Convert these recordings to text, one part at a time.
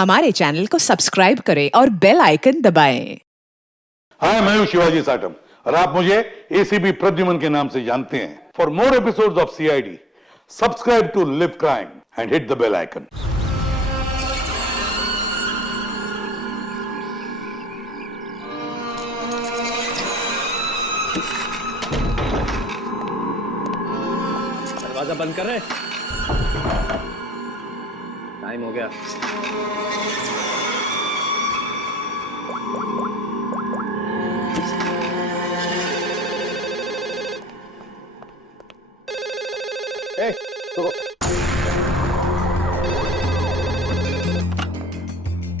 हमारे चैनल को सब्सक्राइब करें और बेल आइकन दबाएं। हाय, मैं हूं शिवाजी साटम और आप मुझे एसीपी प्रद्युमन के नाम से जानते हैं। For more episodes of CID, subscribe to live crime and hit the bell icon. दरवाजा बंद कर रहे। टाइम हो गया।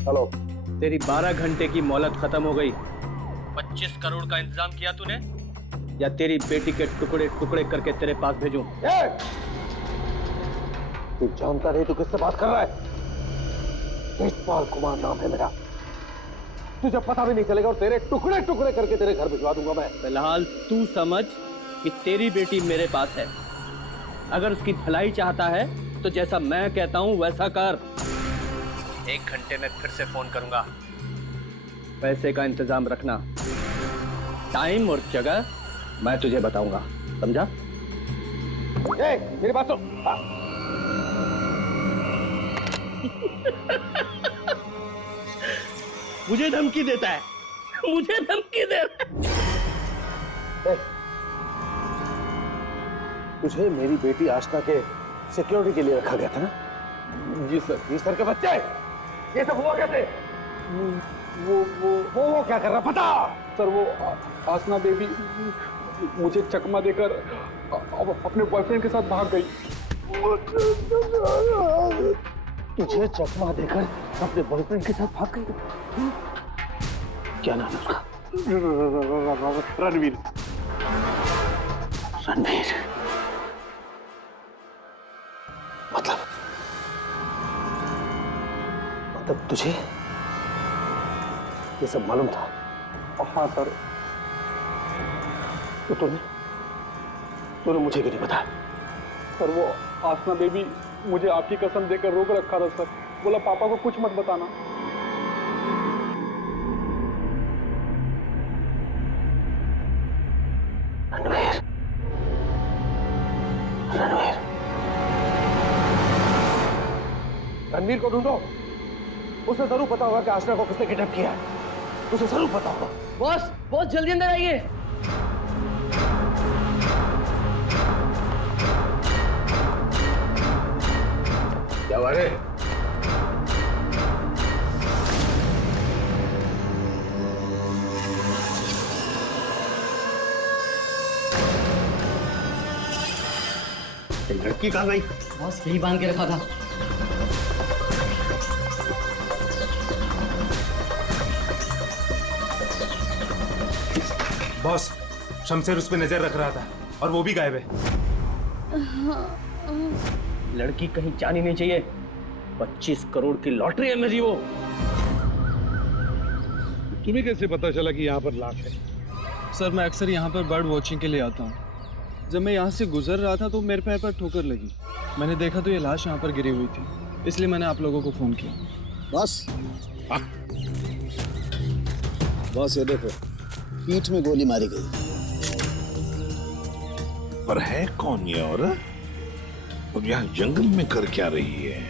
हेलो। तेरी 12 घंटे की मोहलत खत्म हो गई। 25 करोड़ का इंतजाम किया तूने, या तेरी बेटी के टुकड़े टुकड़े करके तेरे पास भेजूं? तू जानता नहीं तू किससे बात कर रहा है? तेजपाल कुमार नाम है मेरा। तुझे पता भी नहीं चलेगा और तेरे टुकड़े टुकड़े करके तेरे घर भिजवा दूंगा मैं। फिलहाल तू समझ कि तेरी बेटी मेरे पास है। अगर उसकी भलाई चाहता है तो जैसा मैं कहता हूं वैसा कर। 1 घंटे में फिर से फोन करूंगा। पैसे का इंतजाम रखना। टाइम और जगह मैं तुझे बताऊंगा, समझा? मेरी बात सुन। मुझे धमकी देता है, मुझे धमकी दे रहा है। तुझे मेरी बेटी आशना के सिक्योरिटी के लिए रखा गया था ना? जी सर। जी सर के बच्चे, ये सब हुआ कैसे? वो क्या कर रहा पता? सर वो आसना बेबी मुझे चकमा देकर अपने बॉयफ्रेंड के साथ भाग गई। तुझे चकमा देकर अपने बॉयफ्रेंड के साथ भाग गई? क्या नाम है उसका? रणवीर। रणवीर मतलब तुझे ये सब मालूम था? हाँ सर। तो तूने मुझे क्यों नहीं बताया? सर वो आसना बेबी मुझे आपकी कसम देकर रोक रखा था सर। बोला पापा को कुछ मत बताना। रणवीर, रणवीर, रणवीर को ढूंढो। उसे जरूर पता होगा कि आशना को किसने किडनैप किया है। उसे जरूर पता होगा। बॉस, बॉस जल्दी अंदर आइए। क्या बात है? लड़की कहाँ गई? बॉस यही बांध के रखा था। बॉस, शमशेर उस पे नजर रख रहा था और वो भी गायब है। लड़की कहीं जानी नहीं चाहिए। 25 करोड़ की लॉटरी है मेरी वो। तुम्हें कैसे पता चला कि यहाँ पर लाश है? सर मैं अक्सर यहाँ पर बर्ड वॉचिंग के लिए आता हूँ। जब मैं यहाँ से गुजर रहा था तो मेरे पैर पर ठोकर लगी। मैंने देखा तो ये लाश यहाँ पर गिरी हुई थी, इसलिए मैंने आप लोगों को फोन किया। बॉस, बॉस ये देखो, पीठ में गोली मारी गई। पर है कौन ये औरत? और यहाँ जंगल में कर क्या रही है?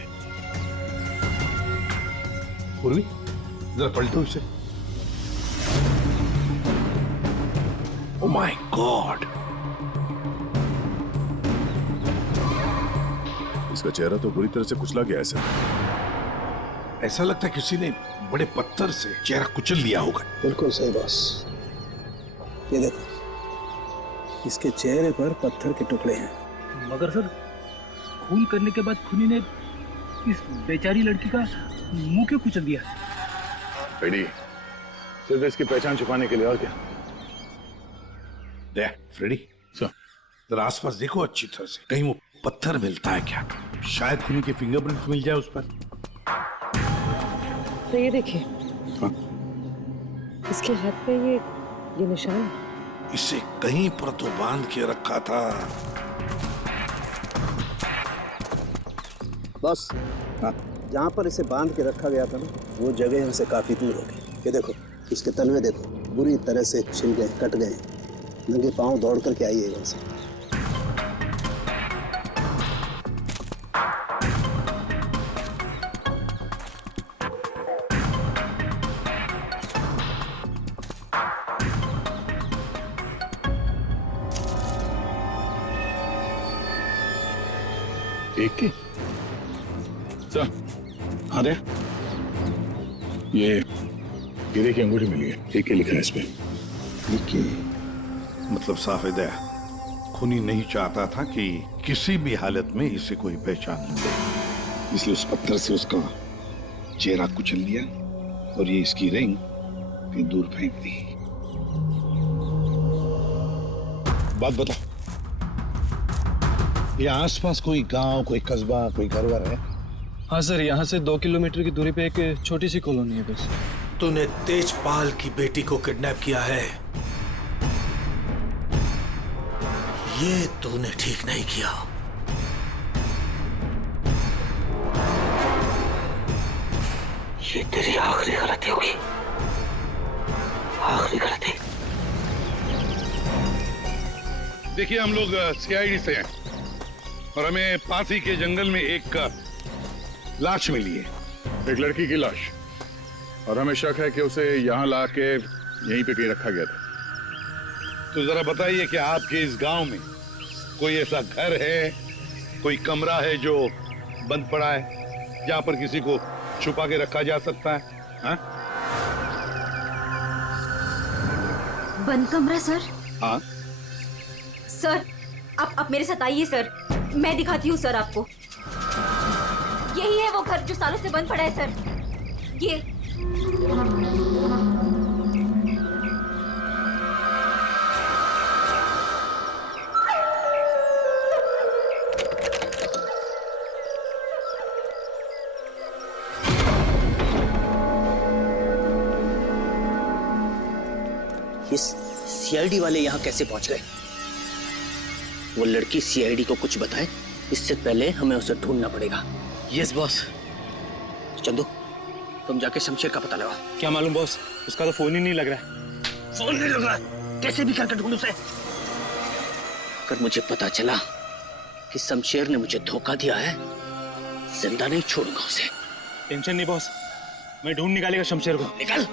पूर्वी, जरा पलटो इसे। Oh my God! इसका चेहरा तो बुरी तरह से कुचला गया है सर। ऐसा लगता है किसी ने बड़े पत्थर से चेहरा कुचल लिया होगा। बिल्कुल सही बॉस। ये देखो, इसके चेहरे पर पत्थर के टुकड़े हैं। मगर सर, खून करने के बाद खूनी ने इस बेचारी लड़की का मुंह क्यों कुचल दिया? फ्रेडी, सिर्फ इसकी पहचान छुपाने के लिए, और क्या? देख फ्रेडी, जरा आसपास देखो अच्छी तरह से, कहीं वो पत्थर मिलता है क्या? शायद खूनी के फिंगरप्रिंट मिल जाए उस पर। तो ये देखिए, इसके हाथ पे ये निशान। इसे कहीं पर तो बांध के रखा था। बस, हाँ, जहाँ पर इसे बांध के रखा गया था ना, वो जगह यहाँ से काफी दूर होगी। ये देखो, इसके तलवे देखो, बुरी तरह से छिल गए, कट गए। नंगे पाँव दौड़ करके आई है यहाँ से। एक की सर, हाँ दे, ये हीरे की अंगूठी मिली है, एक के लिखा है इस पे। मतलब साफ है, खूनी नहीं चाहता था कि किसी भी हालत में इसे कोई पहचान ले, इसलिए उस पत्थर से उसका चेहरा कुचल लिया और ये इसकी रिंग कहीं दूर फेंक दी। बात बता, ये आसपास कोई गांव, कोई कस्बा, कोई घर-वर है? हाँ सर, यहाँ से 2 किलोमीटर की दूरी पे एक छोटी सी कॉलोनी है बस। तूने तेजपाल की बेटी को किडनैप किया है, ये तूने ठीक नहीं किया। ये तेरी आखिरी गलती होगी, आखिरी गलती। देखिए, हम लोग सीआईडी से हैं और हमें पास ही के जंगल में एक लाश मिली है, एक लड़की की लाश, और हमें शक है कि उसे यहाँ ला के यहीं पे कहीं रखा गया था। तो जरा बताइए कि आपके इस गांव में कोई ऐसा घर है, कोई कमरा है जो बंद पड़ा है, जहां पर किसी को छुपा के रखा जा सकता है? हाँ? बंद कमरा सर? हाँ सर, आप मेरे साथ आइए सर, मैं दिखाती हूँ सर आपको। यही है वो घर जो सालों से बंद पड़ा है सर। ये सीआईडी वाले यहाँ कैसे पहुंच गए? वो लड़की सीआईडी को कुछ बताए इससे पहले हमें उसे ढूंढना पड़ेगा। Yes boss. चंदू, तुम जाके शमशेर का पता लगाओ। क्या मालूम बॉस, उसका तो फोन ही नहीं लग रहा है। फोन नहीं लग रहा है? कैसे भी करके ढूंढ उसे। अगर मुझे पता चला कि शमशेर ने मुझे धोखा दिया है, जिंदा नहीं छोड़ूंगा उसे। टेंशन नहीं बॉस, मैं ढूंढ निकालेगा शमशेर को। निकल।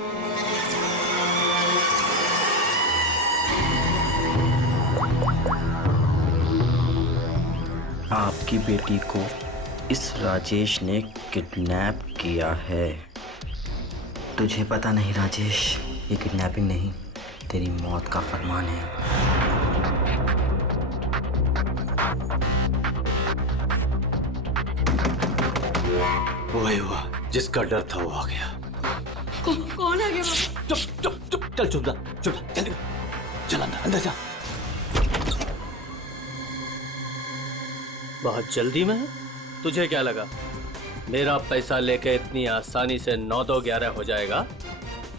आपकी बेटी को इस राजेश ने किडनैप किया है। तुझे पता नहीं राजेश, ये किडनैपिंग नहीं, तेरी मौत का फरमान है। वही हुआ जिसका डर था, वो आ गया। कौन आ गया? चुप चुप चुप, चल चुप चुप, चल चल अंदर जा। बहुत जल्दी में? तुझे क्या लगा मेरा पैसा लेके इतनी आसानी से 9-2-11 हो जाएगा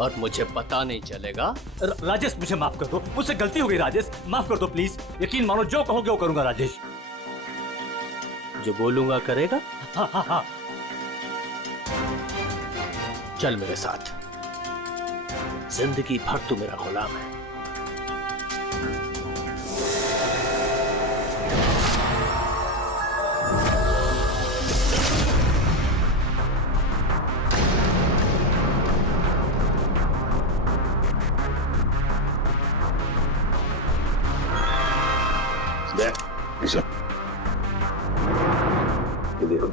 और मुझे पता नहीं चलेगा? राजेश, मुझे माफ कर दो, मुझसे गलती हो गई राजेश, माफ कर दो प्लीज। यकीन मानो, जो कहोगे वो करूंगा राजेश। जो बोलूंगा करेगा? हाँ हाँ हाँ। चल मेरे साथ, जिंदगी भर तू मेरा गुलाम है। ये देखो,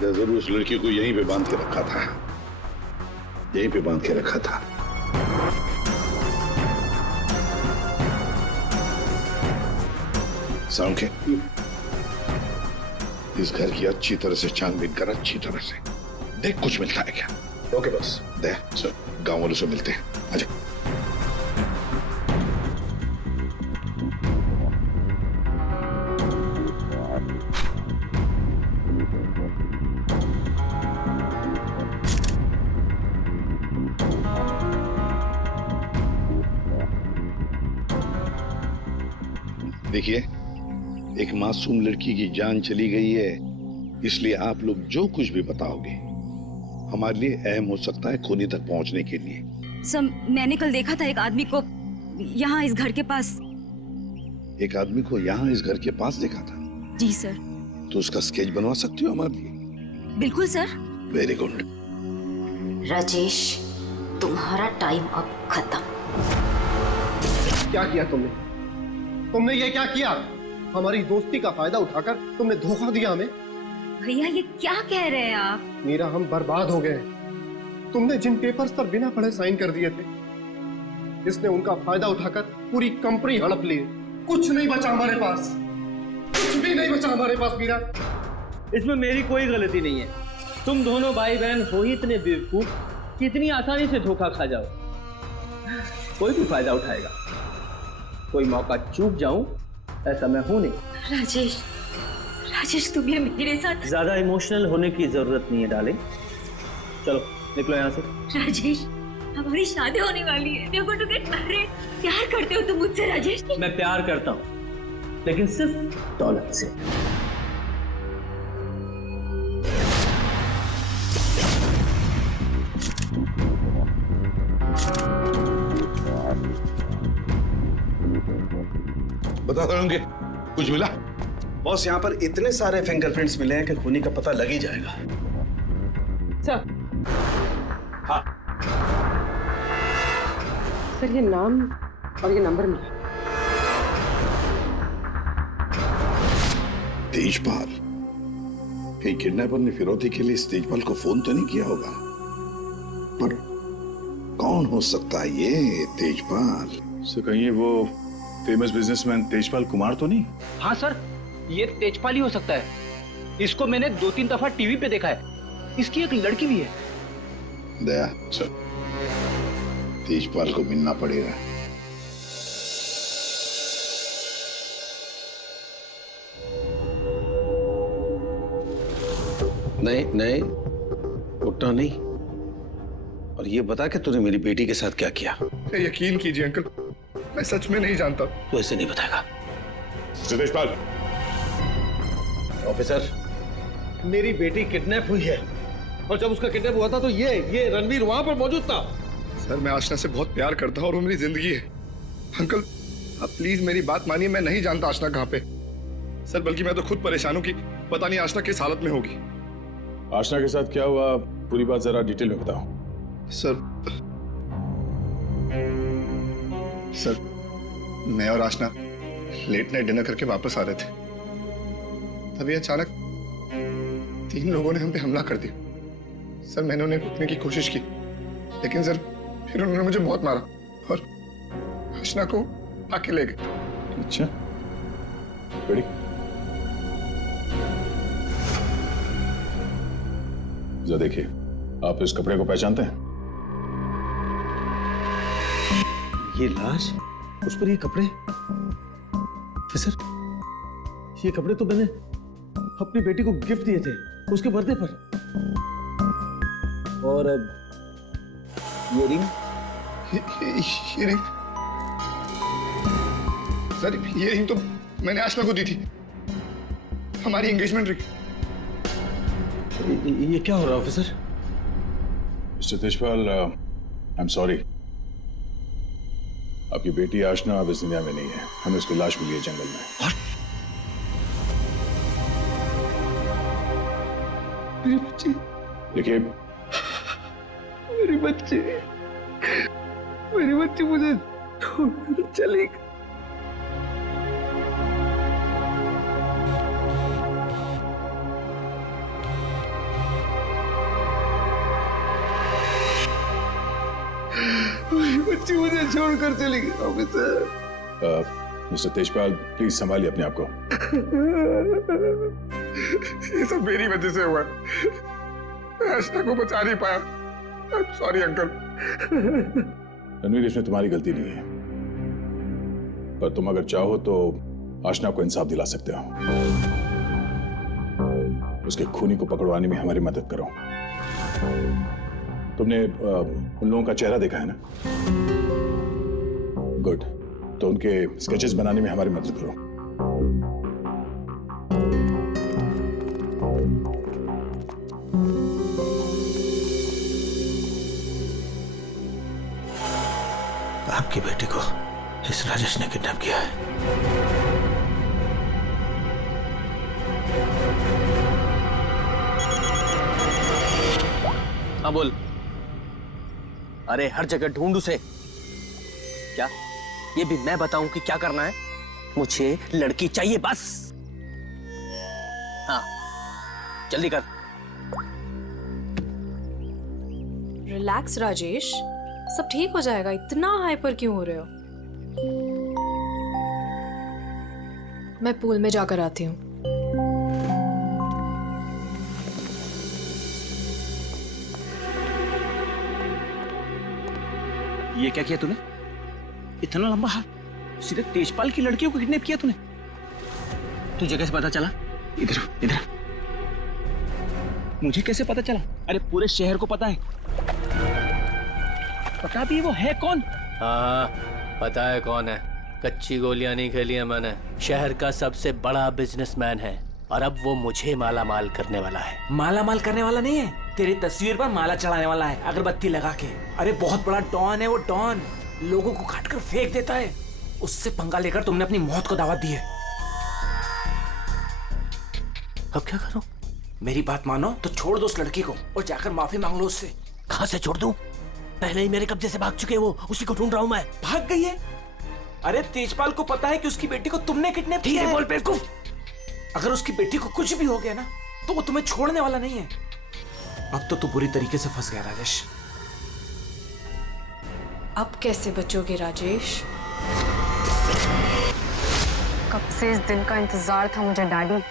जरूर उस लड़की को यहीं पे बांध के रखा था, यहीं पे बांध के रखा था। साउंड, इस घर की अच्छी तरह से छानबीन कर, अच्छी तरह से देख कुछ मिलता है क्या। Okay boss. दे, गांव वालों से मिलते हैं, आजा। देखिए, एक मासूम लड़की की जान चली गई है, इसलिए आप लोग जो कुछ भी बताओगे हमारे लिए अहम हो सकता है खूनी तक पहुंचने के लिए। सर मैंने कल देखा था एक आदमी को यहाँ इस घर के पास। एक आदमी को यहाँ इस घर के पास देखा था? जी सर। तो उसका स्केच बनवा सकती हो हमारे लिए? बिल्कुल सर। Very good. राजेश, तुम्हारा टाइम अब खत्म। क्या किया तुमने? तुमने ये क्या किया? हमारी दोस्ती का फायदा उठाकर तुमने धोखा दिया हमें। भैया ये क्या कह रहे हैं आप? मीरा, हम बर्बाद हो गए। तुमने जिन पेपर्स पर बिना पढ़े साइन कर दिए थे, इसने उनका फायदा उठाकर पूरी कंपनी हड़प ली। कुछ नहीं बचा हमारे पास, कुछ भी नहीं बचा हमारे पास मीरा। इसमें मेरी कोई गलती नहीं है। तुम दोनों भाई बहन हो ही इतने बेवकूफ कि इतनी आसानी से धोखा खा जाओ। कोई भी फायदा उठाएगा, कोई मौका चूक जाऊं ऐसा मैं हूं नहीं। राजेश, राजेश तुम ये मेरे साथ। ज्यादा इमोशनल होने की जरूरत नहीं है डार्लिंग। चलो निकलो यहाँ से। राजेश हमारी शादी होने वाली है। We're going to get married। प्यार करते हो तुम मुझसे राजेश? मैं प्यार करता हूँ लेकिन सिर्फ दौलत से। बता दोगे कुछ मिला? बॉस, यहाँ पर इतने सारे फिंगरप्रिंट्स मिले हैं कि खूनी का पता लग ही जाएगा। सर, हाँ, सर ये नाम और ये नंबर मिला। तेजपाल। कहीं किडनैपर ने फिरौती के लिए इस तेजपाल को फोन तो नहीं किया होगा? पर कौन हो सकता है ये तेजपाल? सर कहीं वो फेमस बिजनेसमैन तेजपाल कुमार तो नहीं? हाँ सर, ये तेजपाल ही हो सकता है। इसको मैंने 2-3 दफा टीवी पे देखा है। इसकी एक लड़की भी है। दया, सर तेजपाल को मिलना पड़ेगा। नहीं नहीं, उठना नहीं। और ये बता कि तूने मेरी बेटी के साथ क्या किया? यकीन कीजिए अंकल, मैं सच में नहीं जानता। तू ऐसे नहीं बताएगा। तेजपाल। ऑफिसर, मेरी बेटी किडनैप हुई है और जब उसका किडनैप हुआ था तो ये रणवीर वहां पर मौजूद था। सर मैं आशना से बहुत प्यार करता हूँ और वो मेरी जिंदगी है। अंकल आप प्लीज मेरी बात मानिए, मैं नहीं जानता आशना कहाँ पे। सर बल्कि मैं तो खुद परेशान हूँ कि पता नहीं आशना किस हालत में होगी। आशना के साथ क्या हुआ, पूरी बात जरा डिटेल में बताओ। सर मैं और आशना लेट नाइट डिनर करके वापस आ रहे थे, तभी अचानक 3 लोगों ने हम पे हमला कर दिया। सर मैंने उन्हें रोकने की कोशिश की, लेकिन सर फिर उन्होंने मुझे बहुत मारा और आशना को आके ले गए। अच्छा, रेडी? जरा देखिए, आप इस कपड़े को पहचानते हैं? ये लाश, उस पर ये कपड़े। सर ये कपड़े तो मैंने अपनी बेटी को गिफ्ट दिए थे उसके बर्थडे पर। और अब ये रिंग। सर ये रिंग तो मैंने आशना को दी थी, हमारी एंगेजमेंट रिंग। ये क्या हो रहा है officer? Mister Tejpal, I am sorry. आपकी बेटी आशना अब इस दुनिया में नहीं है। हमें उसकी लाश मिली है जंगल में। मेरी बच्ची, देखिए, मेरी बच्ची, मेरी बच्ची मुझे छोड़कर चली गई। मेरी बच्ची मुझे छोड़कर चली गई ऑफिसर। मिस्टर तेजपाल, प्लीज संभालिए अपने आप को। ये सब मेरी वजह से हुआ। मैं आशना को बचा नहीं पाया। Sorry uncle. रणवीर, इसमें तुम्हारी गलती नहीं है, पर तुम अगर चाहो तो आशना को इंसाफ दिला सकते हो। उसके खूनी को पकड़वाने में हमारी मदद करो। तुमने उन लोगों का चेहरा देखा है ना? गुड, तो उनके स्केचेस बनाने में हमारी मदद करो। आपकी बेटी को इस राजेश ने किडनैप किया है। हाँ बोल। अरे हर जगह ढूंढ उसे। क्या ये भी मैं बताऊं कि क्या करना है? मुझे लड़की चाहिए बस। हाँ जल्दी कर। रिलैक्स राजेश, सब ठीक हो जाएगा। इतना हाइपर क्यों हो रहे हो? मैं पूल में जाकर आती हूँ। ये क्या किया तूने? इतना लंबा हाथ, सीधे तेजपाल की लड़कियों को किडनैप किया तूने? तुझे कैसे पता चला? इधर इधर। मुझे कैसे पता चला? अरे पूरे शहर को पता है। पता भी वो है कौन? हाँ पता है कौन है। कच्ची गोलियां नहीं खेली है मैंने। शहर का सबसे बड़ा बिजनेसमैन है और अब वो मुझे माला माल करने वाला है। माला माल करने वाला नहीं है, तेरी तस्वीर पर माला चढ़ाने वाला है अगरबत्ती लगा के। अरे बहुत बड़ा डॉन है वो। डॉन लोगों को काट कर फेंक देता है। उससे पंगा लेकर तुमने अपनी मौत को दावत दी है। अब क्या करूं? मेरी बात मानो तो छोड़ दो उस लड़की को और जाकर माफी मांग लो उससे। कहां से छोड़ दूं? पहले ही मेरे कब्जे से भाग चुके हैं वो। उसी को ढूंढ रहा हूं मैं। भाग गई है? अरे तेजपाल को पता है कि उसकी बेटी को तुमने किडनैप किया है। बोल बेवकूफ। अगर उसकी बेटी को कुछ भी हो गया ना तो वो तुम्हें छोड़ने वाला नहीं है। अब तो तू बुरी तरीके से फंस गया राजेश। अब कैसे बचोगे राजेश? कब से इस दिन का इंतजार था मुझे डैडी।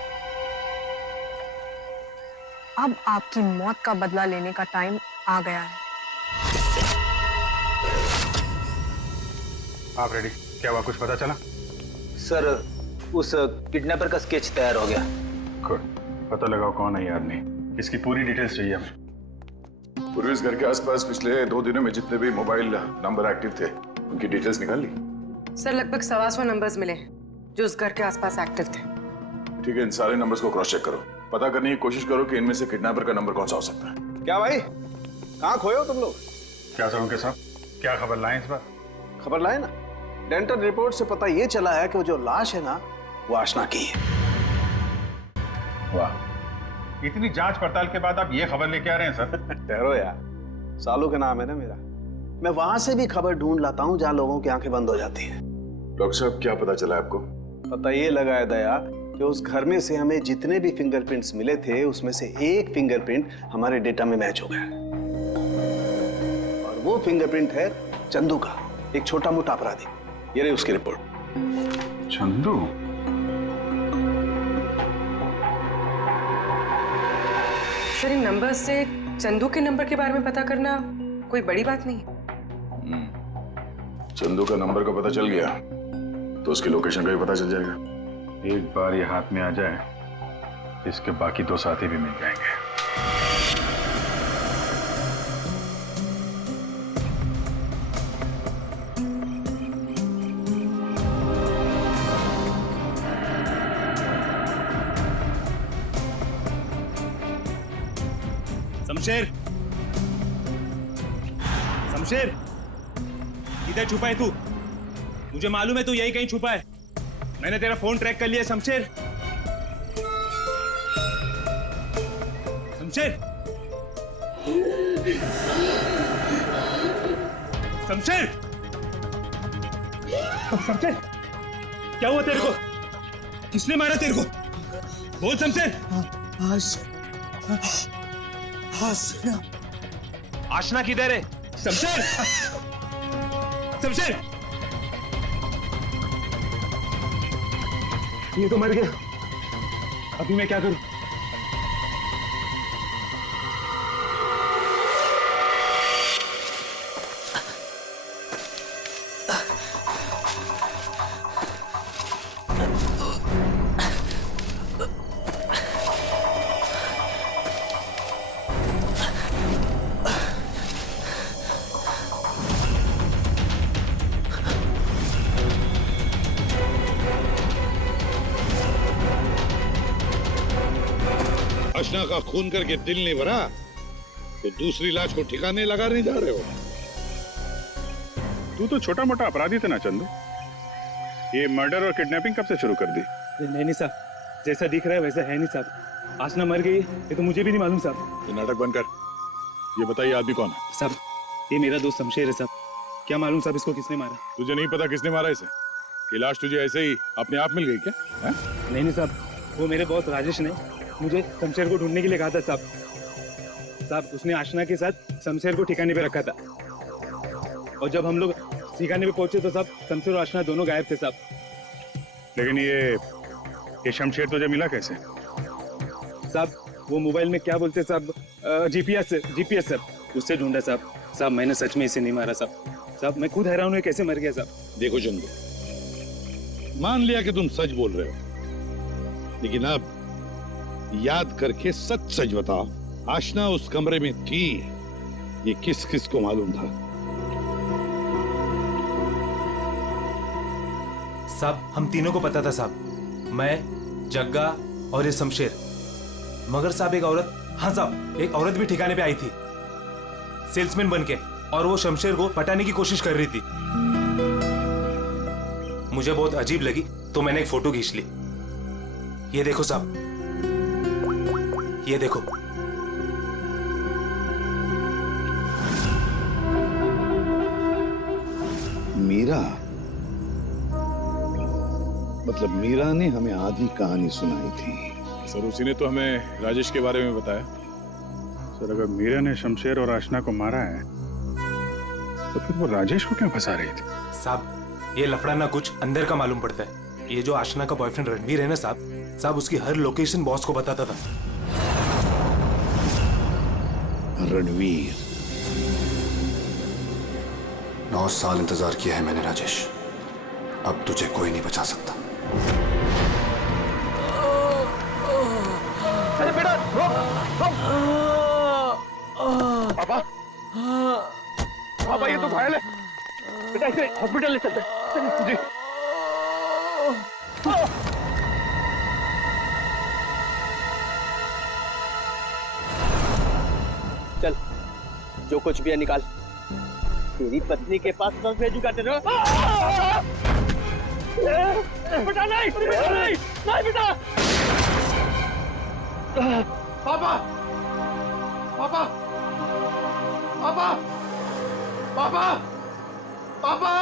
अब आपकी मौत का बदला लेने का टाइम आ गया है। आप रेडी? क्या हुआ, कुछ पता चला? सर उस किडनैपर का स्केच तैयार हो गया। गुड, पता लगाओ कौन है ये आदमी। इसकी पूरी डिटेल्स चाहिए हमें। पूर्वेश घर के आसपास पिछले 2 दिनों में जितने भी मोबाइल नंबर एक्टिव थे उनकी डिटेल्स निकाल ली? सर लगभग 125 नंबर्स मिले जो उस घर के आसपास एक्टिव थे। ठीक है, इन सारे नंबर्स को क्रॉस चेक करो। पता करने की कोशिश करो कि इनमें से किडनैपर का नंबर कौन सा हो सकता है। क्या भाई, कहाँ खोए हो तुम लोग? क्या सर उनके साथ क्या खबर लाए इस बार? खबर लाए ना, डेंटल रिपोर्ट से पता ये चला है कि वो जो लाश है ना वो आशना की है। वाह, इतनी जांच पड़ताल के बाद आप ये खबर लेके आ रहे हैं सर? ठहरो यार, सालू का नाम है ना मेरा। मैं वहां से भी खबर ढूंढ लाता हूँ जहाँ लोगों की आंखें बंद हो जाती हैं। डॉक्टर साहब क्या पता चला आपको? पता ये लगा है दया कि उस घर में से हमें जितने भी फिंगरप्रिंट्स मिले थे उसमें से एक फिंगरप्रिंट हमारे डेटा में मैच हो गया और वो फिंगरप्रिंट है चंदू का, एक छोटा मोटा अपराधी। ये रही उसकी रिपोर्ट। चंदू? सर इन नंबर से चंदू के नंबर के बारे में पता करना कोई बड़ी बात नहीं है। चंदू का नंबर का पता चल गया तो उसकी लोकेशन का भी पता चल जाएगा। एक बार ये हाथ में आ जाए इसके बाकी 2 साथी भी मिल जाएंगे। शमशेर, शमशेर, किधर छुपा है तू? मुझे मालूम है तू यही कहीं छुपा है। मैंने तेरा फोन ट्रैक कर लिया शमशेर। शमशेर, शमशेर, शमशेर, क्या हुआ तेरे को? किसने मारा तेरे को? बोल शमशेर। आशना किधर है? शमशेर, शमशेर, ये तो मर गया। अभी मैं क्या करूं? आशना का खून करके दिल नहीं भरा तो दूसरी लाश को ठिकाने लगा नहीं जा रहे हो? तू तो छोटा मोटा अपराधी था ना चंदू। ये मर्डर और किडनैपिंग कब से शुरू कर दी? नहीं साहब, जैसा दिख रहा है वैसा है नहीं साहब। आसना मर गई ये तो मुझे भी नहीं मालूम साहब। ये नाटक बंद कर। ये बताइए आदमी कौन है? साहब ये मेरा दोस्त शमशेर है साहब। क्या मालूम साहब इसको किसने मारा? तुझे नहीं पता किसने मारा इसे? ये लाश तुझे ऐसे ही अपने आप मिल गई क्या? नहीं साहब, वो मेरे बॉस राजेश ने मुझे शमशेर को ढूंढने के लिए कहा था साहब। उसने आशना के साथ शमशेर को ठिकाने पे रखा था और जब हम लोग ठिकाने पे पहुंचे तो साहब शमशेर और आशना दोनों गायब थे साहब। लेकिन ये शमशेर तुझे मिला कैसे? साहब वो मोबाइल में क्या बोलते साहब, जीपीएस सर, उससे ढूंढा साहब। मैंने सच में इसे नहीं मारा साहब। मैं खुद हैरान हूँ कैसे मर गया साहब। देखो चंदू, मान लिया कि तुम सच बोल रहे हो, लेकिन अब याद करके सच बताओ, आशना उस कमरे में थी, ये किस किस को मालूम था? साहब हम तीनों को पता था साहब, मैं, जग्गा और ये शमशेर। मगर साहब एक औरत, हाँ साहब एक औरत भी ठिकाने पे आई थी सेल्समैन बनके, और वो शमशेर को पटाने की कोशिश कर रही थी। मुझे बहुत अजीब लगी तो मैंने एक फोटो खींच ली। ये देखो साहब, ये देखो। मीरा, मतलब मीरा ने हमें आधी कहानी सुनाई थी। सर उसी ने तो हमें राजेश के बारे में बताया। सर अगर मीरा ने शमशेर और आशना को मारा है तो फिर वो राजेश को क्यों फंसा रही थी? साहब ये लफड़ा ना कुछ अंदर का मालूम पड़ता है। ये जो आशना का बॉयफ्रेंड रणवीर है ना साहब उसकी हर लोकेशन बॉस को बताता था। रणवीर, 9 साल इंतजार किया है मैंने राजेश, अब तुझे कोई नहीं बचा सकता। अरे बेटा रोक। पापा ये तो घायल है बेटा, इसे हॉस्पिटल ले चलते हैं। जी चल, जो कुछ भी है निकाल। तेरी पत्नी के पास सब भेजूंगा तेरे। बेटा नहीं बेटा। पापा पापा पापा पापा पापा।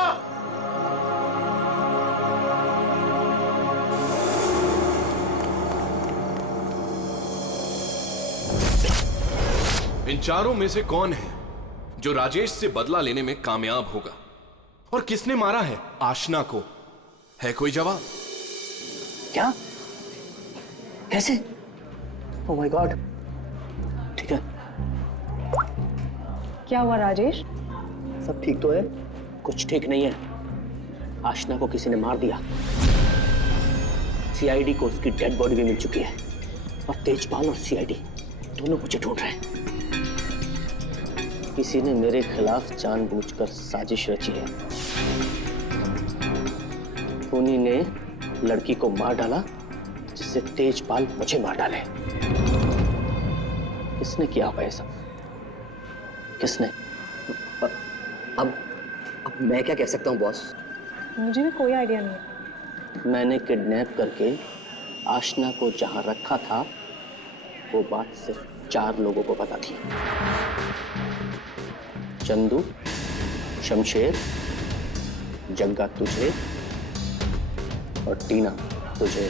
इन चारों में से कौन है जो राजेश से बदला लेने में कामयाब होगा, और किसने मारा है आशना को? है कोई जवाब? क्या? कैसे? Oh my God. ठीक है, क्या हुआ राजेश? सब ठीक तो है? कुछ ठीक नहीं है। आशना को किसी ने मार दिया। सीआईडी को उसकी डेड बॉडी भी मिल चुकी है, और तेजपाल और सीआईडी दोनों मुझे ढूंढ रहे हैं। किसी ने मेरे खिलाफ जानबूझकर साजिश रची है। उन्हीं ने लड़की को मार डाला जिससे तेजपाल मुझे मार डाले। किसने किया होगा ये सब? किसने? अब मैं क्या कह सकता हूँ बॉस? मुझे भी कोई आइडिया नहीं है। मैंने किडनैप करके आशना को जहां रखा था, वो बात सिर्फ 4 लोगों को पता थी। चंदू, शमशेर, जग्गा तुझे, और टीना तुझे,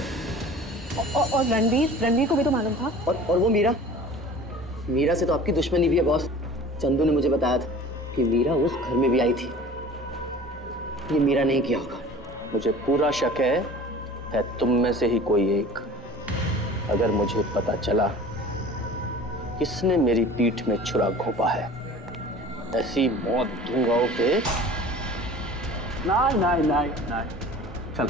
और रणवीर को भी तो मालूम था। और वो मीरा से तो आपकी दुश्मनी भी है बॉस। चंदू ने मुझे बताया था कि मीरा उस घर में भी आई थी। ये मीरा नहीं किया होगा। मुझे पूरा शक है तुम में से ही कोई एक। अगर मुझे पता चला किसने मेरी पीठ में छुरा घोंपा है, ऐसी मौत दूंगा उसे। नहीं। चल,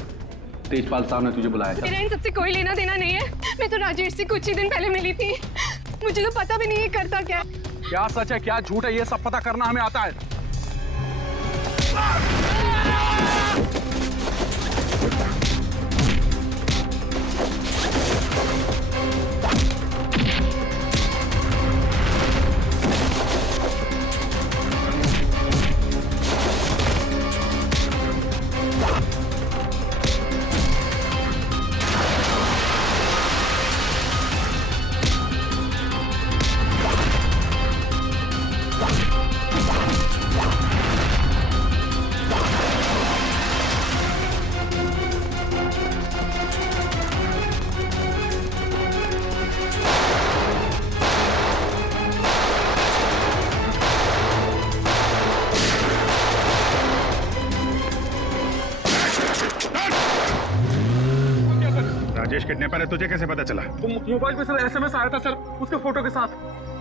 तेजपाल साहब ने तुझे बुलाया। मेरा इन सबसे कोई लेना देना नहीं है। मैं तो राजेश से कुछ ही दिन पहले मिली थी। मुझे तो पता भी नहीं है करता क्या। क्या सच है क्या झूठ है ये सब पता करना हमें आता है। किडनैपर है तुझे कैसे पता चला? मोबाइल पे सर SMS आया था सर, उसके फोटो के साथ।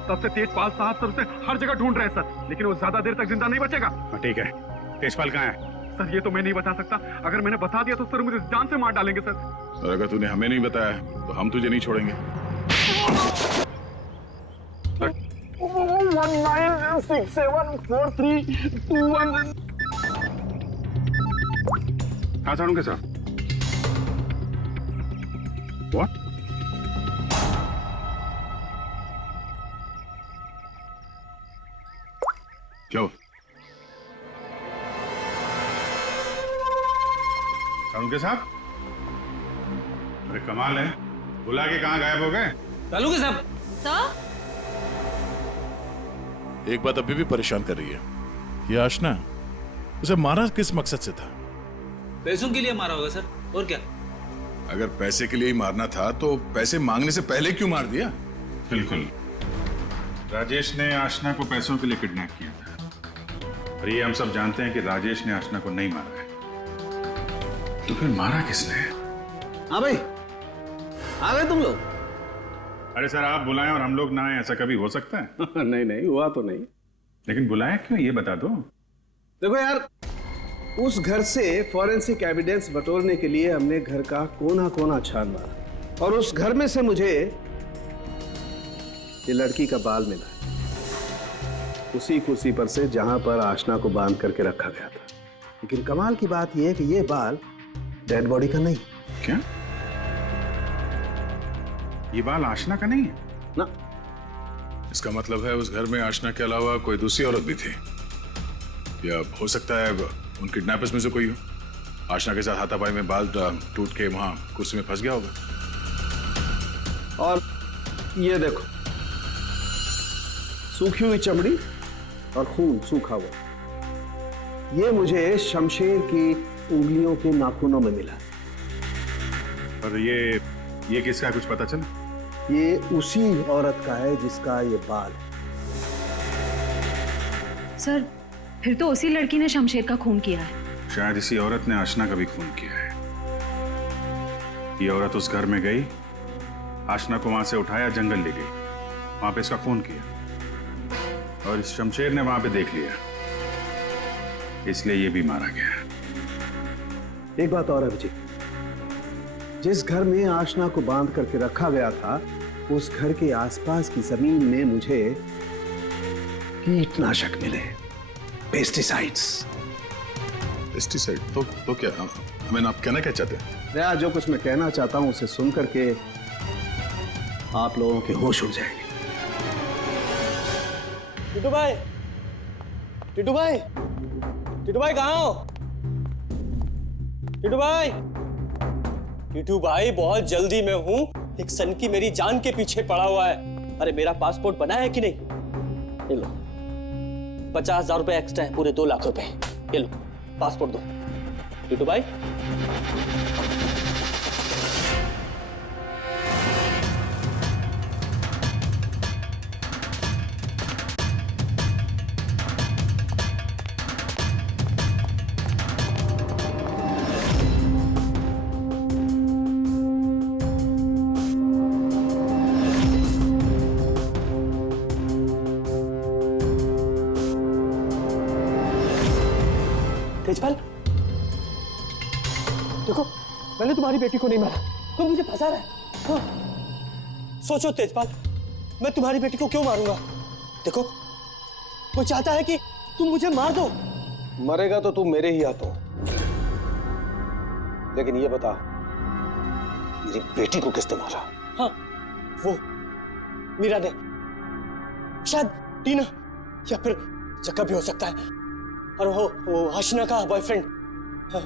तब से तेजपाल साहब सर उसे हर जगह ढूंढ रहे हैं सर, लेकिन वो ज्यादा देर तक जिंदा नहीं बचेगा। ठीक है, तेजपाल कहाँ है? सर ये तो मैं नहीं बता सकता, अगर मैंने बता दिया तो सर मुझे जान से मार डालेंगे सर। और अगर तूने हमें नहीं बताया तो हम तुझे नहीं छोड़ेंगे। 19674321। हाँ सारुण के साथ What? क्या हुआ? सारुण के साथ? अरे कमाल है, बुला के कहाँ गायब हो गए? चालू के साहब। एक बात अभी भी परेशान कर रही है, ये आशना उसे मारा किस मकसद से था? पैसों के लिए मारा होगा सर, और क्या? अगर पैसे के लिए ही मारना था तो पैसे मांगने से पहले क्यों मार दिया? बिल्कुल, राजेश ने आशना को पैसों के लिए किडनैप किया था, और ये हम सब जानते हैं कि राजेश ने आशना को नहीं मारा है। तो फिर मारा किसने? हाँ भाई, आ गए तुम लोग? अरे सर, आप बुलाएं और हम लोग ना आए, ऐसा कभी हो सकता है? नहीं नहीं, हुआ तो नहीं। लेकिन बुलाएं क्यों, ये बता दो। देखो यार, उस घर से फॉरेंसिक एविडेंस बटोरने के लिए हमने घर का कोना कोना छान मारा, और उस घर में से मुझे ये लड़की का बाल मिला, उसी कुर्सी पर से जहां पर आशना को बांध करके रखा गया था। लेकिन कमाल की बात यह है कि ये बाल डेड बॉडी का नहीं। क्या? ये बाल आशना का नहीं है? ना। इसका मतलब है उस घर में आशना के अलावा कोई दूसरी औरत भी थी, या हो सकता है उन किडनैपर्स में से कोई हो। आशना के साथ हाथापाई में बाल टूट के वहां कुर्सी में फंस गया होगा। और ये देखो, सूखी हुई चमड़ी और खून सूखा हुआ, ये मुझे शमशेर की उंगलियों के नाखूनों में मिला। और ये किसका, कुछ पता चला? ये उसी औरत का है जिसका ये बाल है। सर, फिर तो उसी लड़की ने शमशेर का खून किया है। शायद इसी औरत ने आशना का भी खून किया है। ये औरत उस घर में गई, आशना को वहां से उठाया, जंगल ले गई, वहां पे इसका खून किया, और इस शमशेर ने वहां पे देख लिया, इसलिए ये भी मारा गया। एक बात और है विजय, जिस घर में आशना को बांध करके रखा गया था, उस घर के आसपास की जमीन में मुझे कीटनाशक मिले, पेस्टिसाइड्स। पेस्टिसाइड? तो क्या, हमें आप कहना क्या चाहते हैं? दया, जो कुछ मैं कहना चाहता हूं उसे सुन करके आप लोगों के होश उड़ जाएंगे। टिटू भाई, टिटू भाई, टिटू भाई कहाँ हो? टिटू भाई, टिटू भाई बहुत जल्दी में हूँ, एक सनकी मेरी जान के पीछे पड़ा हुआ है। अरे मेरा पासपोर्ट बना है कि नहीं? ये लो, 50,000 रुपए एक्स्ट्रा है, पूरे 2 लाख रुपए। ये लो पासपोर्ट दो। टिटू भाई, तेजपाल, देखो मैंने तुम्हारी बेटी को नहीं मारा, तुम मुझे फंसा रहा है। हाँ। सोचो तेजपाल, मैं तुम्हारी बेटी को क्यों मारूंगा? देखो, वो चाहता है कि तुम मुझे मार दो। मरेगा तो तू मेरे ही हाथों, लेकिन ये बता, मेरी बेटी को किसने मारा? हाँ, वो मीरा ने, शायद टीना या फिर जक्का भी हो सकता है, और वो आशना का बॉयफ्रेंड,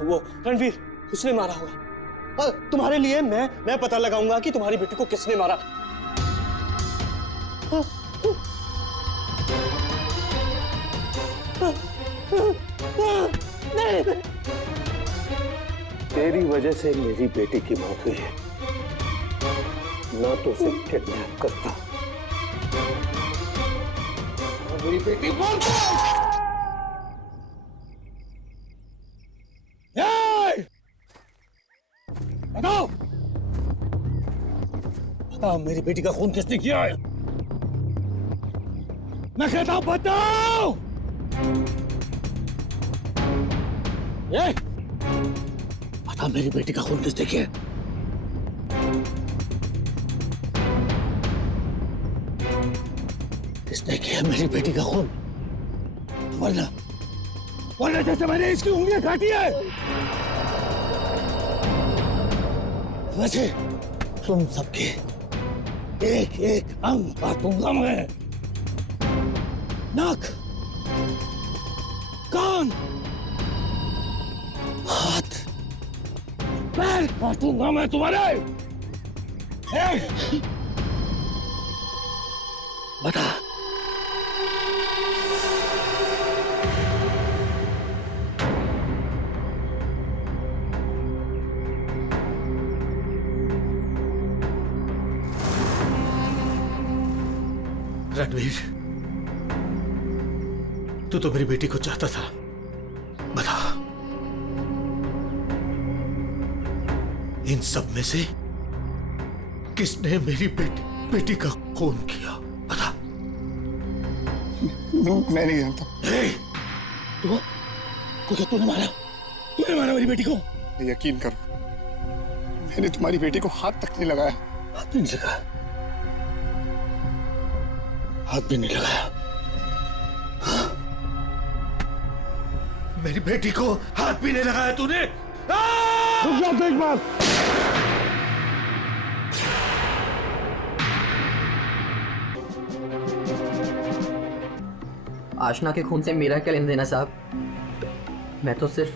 वो रणवीर, उसने मारा होगा। और तुम्हारे लिए मैं पता लगाऊंगा कि तुम्हारी बेटी को किसने मारा। तेरी वजह से मेरी बेटी की मौत हुई है, ना तो उसे किडनैप करता और मेरी बेटी बताओ, बता मेरी बेटी का खून किसने किया है? मैं कहता हूं बताओ। बता मेरी बेटी का खून किसने किया? किसने किया मेरी बेटी का खून? वरना जैसे मैंने इसकी उंगलियां काटी है वैसे तुम सबके एक एक अंग काटूंगा मैं। नाक, कान, हाथ, पैर काटूंगा मैं तुम्हारे। बता रणवीर, तू तो मेरी बेटी को चाहता था। बता, इन सब में से किसने मेरी बेटी का खून किया? बता। मैं नहीं जानता। तूने मारा मेरी बेटी को? यकीन करो, मैंने तुम्हारी बेटी को हाथ तक नहीं लगाया। हाथ नहीं लगाया? हाथ भी नहीं लगाया? मेरी बेटी को हाथ भी नहीं लगाया तूने? रुक जाओ तो एक बार। आशना के खून से मेरा क्या लेना देना साहब? मैं तो सिर्फ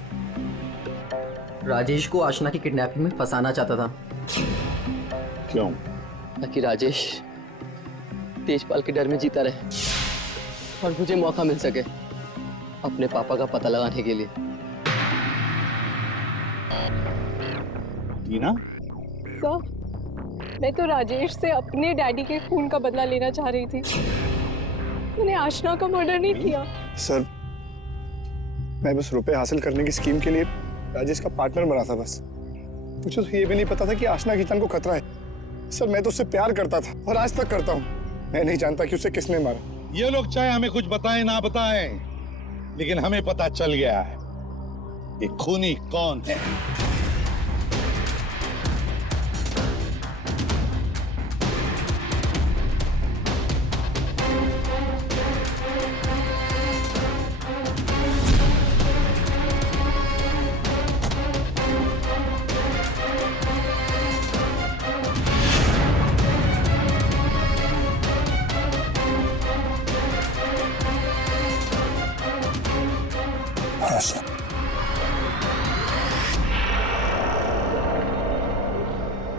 राजेश को आशना की किडनैपिंग में फंसाना चाहता था। क्यों? ताकि राजेश तेजपाल के डर में जीता रहे और मुझे मौका मिल सके अपने पापा का पता लगाने के लिए। टीना? सर, मैं तो राजेश से अपने डैडी के खून का बदला लेना चाह रही थी। मैंने आशना का मर्डर नहीं किया। सर, मैं बस रुपए हासिल करने की स्कीम के लिए राजेश का पार्टनर बना था बस। मुझे तो ये भी नहीं पता था कि आशना की जान को खतरा है। सर, मैं तो उससे प्यार करता था और आज तक करता हूँ। मैं नहीं जानता कि उसे किसने मारा। ये लोग चाहे हमें कुछ बताएं ना बताएं, लेकिन हमें पता चल गया है ये खूनी कौन है।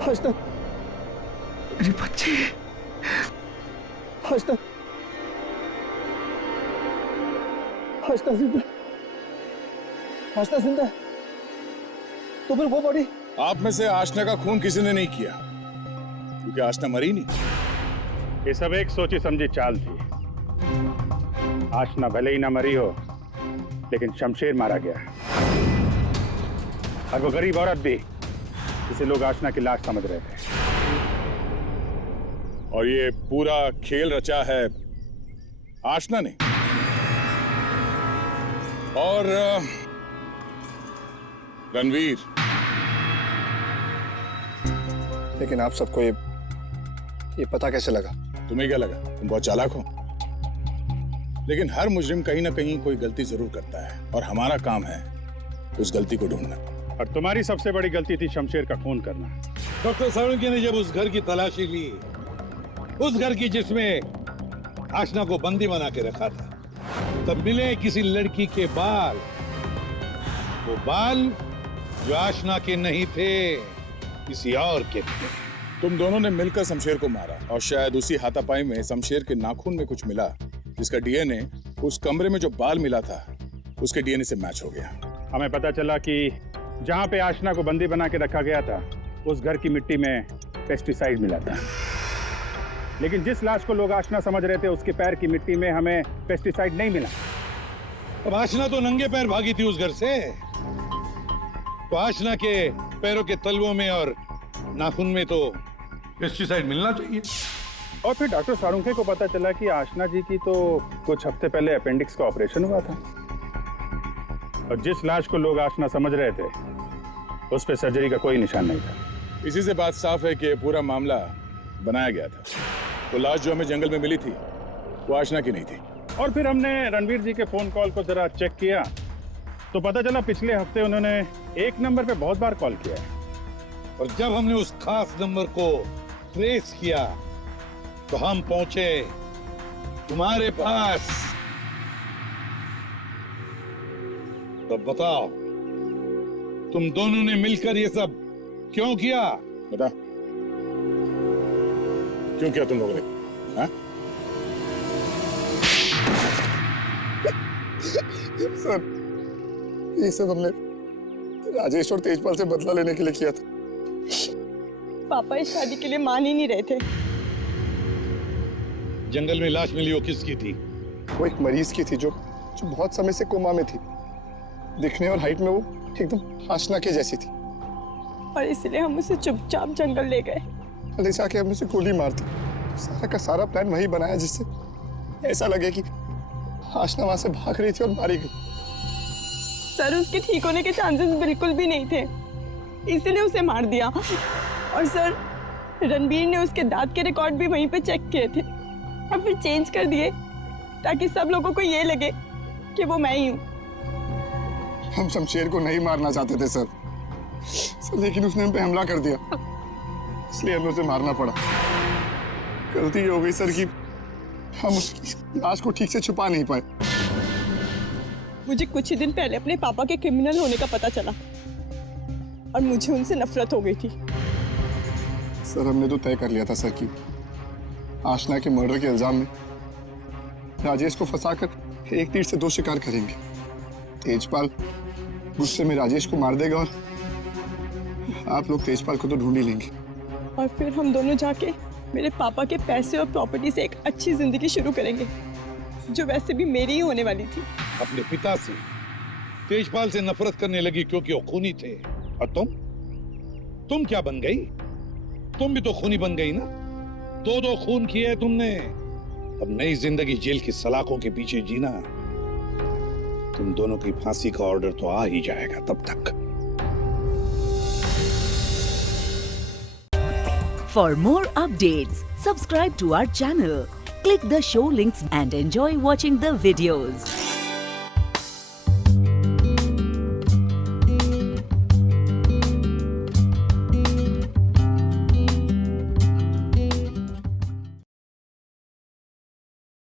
आशना, मेरी बच्ची। आशना, आशना जिंदा, आशना जिंदा। तो फिर वो बॉडी? आप में से आशना का खून किसी ने नहीं किया, क्योंकि आशना मरी नहीं। ये सब एक सोची समझी चाल थी। आशना भले ही ना मरी हो, लेकिन शमशेर मारा गया, और वो गरीब औरत भी, जिसे लोग आशना की लाश समझ रहे थे। और ये पूरा खेल रचा है आशना ने। और रणवीर। लेकिन आप सबको ये पता कैसे लगा? तुम्हें क्या लगा तुम बहुत चालाक हो? लेकिन हर मुजरिम कहीं ना कहीं कोई गलती जरूर करता है, और हमारा काम है उस गलती को ढूंढना। और तुम्हारी सबसे बड़ी गलती थी शमशेर का खून करना। डॉक्टर साळुंखे ने जब उस घर की तलाशी ली, उस घर की जिसमें आशना को बंदी बना के रखा था, तब मिले किसी लड़की के बाल। वो बाल जो आशना के नहीं थे, किसी और के थे। तुम दोनों ने मिलकर शमशेर को मारा, और शायद उसी हाथापाई में शमशेर के नाखून में कुछ मिला, जिसका डीएनए उस कमरे में जो बाल मिला था उसके डीएनए से मैच हो गया। हमें पता चला कि जहाँ पे आशना को बंदी बना के रखा गया था, उस घर की मिट्टी में पेस्टिसाइड मिला था। लेकिन जिस लाश को लोग आशना समझ रहे थे, उसके पैर की मिट्टी में हमें पेस्टिसाइड नहीं मिला। अब आशना तो नंगे पैर भागी थी उस घर से, तो आशना के पैरों के तलवों में और नाखून में तो पेस्टिसाइड मिलना चाहिए। और फिर डॉक्टर सारुंखे को पता चला कि आशना जी की तो कुछ हफ्ते पहले अपेंडिक्स का ऑपरेशन हुआ था, और जिस लाश को लोग आशना समझ रहे थे उस पे सर्जरी का कोई निशान नहीं था। इसी से बात साफ है कि पूरा मामला बनाया गया था। वो लाश जो हमें जंगल में मिली थी वो आशना की नहीं थी। और फिर हमने रणवीर जी के फोन कॉल को जरा चेक किया तो पता चला पिछले हफ्ते उन्होंने एक नंबर पे बहुत बार कॉल किया है। और जब हमने उस खास नंबर को ट्रेस किया तो हम पहुंचे तुम्हारे पास। तो बताओ, तुम दोनों ने मिलकर ये सब क्यों किया? बता, क्यों किया तुम लोगों ने? हाँ? सर, ये सब हमने राजेश और तेजपाल से बदला लेने के लिए किया था। पापा इस शादी के लिए मान ही नहीं रहे थे। जंगल में लाश मिली वो किसकी थी? वो एक मरीज की थी जो बहुत समय से कोमा में थी। दिखने और हाइट में वो एकदम आशना के जैसी थी, और इसलिए हम उसे चुपचाप जंगल ले गए। ले जाके हम उसे गोली मार दी। सारा का सारा प्लान वही बनाया जिससे ऐसा लगे कि आशना वहां से भाग रही थी और मारी गई। सर, उसके ठीक होने के चांसेस बिल्कुल भी नहीं थे, इसलिए उसे मार दिया। और सर, रणबीर ने उसके दांत के रिकॉर्ड भी वहीं पे चेक किए थे और फिर चेंज कर दिए ताकि सब लोगों को ये लगे कि वो मैं ही हूँ। हम शमशेर को नहीं मारना चाहते थे सर, लेकिन उसने हम पे हमला कर दिया, इसलिए हमें उसे मारना पड़ा। गलती ये हो गई सर कि हम उसकी लाश को ठीक से छुपा नहीं पाए। मुझे कुछ ही दिन पहले अपने पापा के क्रिमिनल होने का पता चला और मुझे उनसे नफरत हो गई थी। सर, हमने तो तय कर लिया था सर कि आशना के मर्डर के इल्जाम में राजेश को फंसाकर एक तीर से दो शिकार करेंगे। तेजपाल गुस्से में राजेश को मार देगा और आप लोग तेजपाल को तो ढूंढ ही लेंगे। और फिर हम दोनों जाके मेरे पापा के पैसे और प्रॉपर्टी से एक अच्छी जिंदगी शुरू करेंगे, जो वैसे भी मेरी ही होने वाली थी। अपने पिता से, तेजपाल से नफरत करने लगी क्योंकि वो खूनी थे। और तुम क्या बन गई? तुम भी तो खूनी बन गई ना। दो खून किए तुमने। अब नई जिंदगी जेल की सलाखों के पीछे जीना। तुम दोनों की फांसी का ऑर्डर तो आ ही जाएगा तब तक। For more updates, subscribe to our channel, click the show links and enjoy watching the videos.